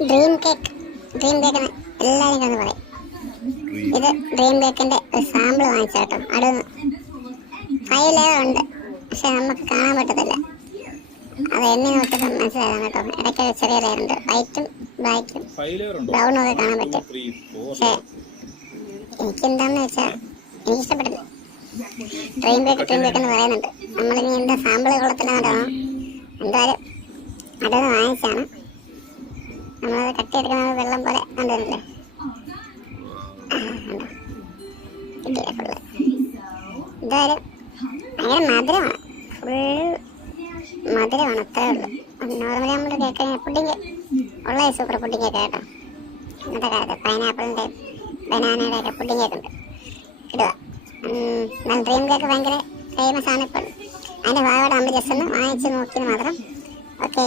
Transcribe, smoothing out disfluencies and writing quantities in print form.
Dream cake എല്ലാവരും കന്ന് പറയും. ഇത് ഡ്രീം കേക്കിന്റെ ഒരു സാമ്പിൾ വാങ്ങിച്ചാട്ടോ. അടുന്ന് 5 ലെയർ ഉണ്ട്, പക്ഷെ നമുക്ക് കാണാൻ പറ്റത്തില്ല. അത് എണ്ണി നോക്കിയപ്പോൾ മനസ്സിലായതാണ് കേട്ടോ. ഇടയ്ക്ക് ചെറിയ ലെയർ ഉണ്ട്, വൈറ്റും ബ്ലാക്കും ബ്രൗണും ഒക്കെ കാണാൻ പറ്റും. പക്ഷെ എനിക്കെന്താന്ന് വെച്ചാൽ എനിക്കിഷ്ടപ്പെട്ടില്ല. ഡ്രീം കേക്ക് എന്ന് പറയുന്നുണ്ട്. നമ്മളിനി എന്താ സാമ്പിൾ കൊള്ളത്തില്ലാണ്ടോ എന്തായാലും അടുന്ന് വാങ്ങിച്ചാണ്. നമ്മളത് കട്ടിയെടുക്കുന്നത് വെള്ളം പോലെ കണ്ടിരുന്നില്ലേ? കിട്ടിയ ഫുള്ള് എന്തായാലും ഭയങ്കര മധുരമാണ്, ഫുൾ മധുരമാണ്. അത്രേ ഉള്ളൂ. നോർമലി നമ്മൾ കേക്ക് പുഡിങ് ഉള്ള സൂപ്പർ പുഡിങ് ഒക്കെ കേട്ടോ. ഇന്നത്തെ കാലത്ത് പൈനാപ്പിളിൻ്റെ ബനാനയുടെ ഒക്കെ പുഡിങ് കേക്ക് ഉണ്ട്, ഇടുക. ഡ്രീം കേക്ക് ഭയങ്കര ഫേമസ് ആണ് ഇപ്പോൾ. അതിൻ്റെ ഭാഗമായിട്ട് നമ്മൾ ജസ്റ്റ് ഒന്ന് വാങ്ങിച്ച് നോക്കിയത് മാത്രം. ഓക്കെ.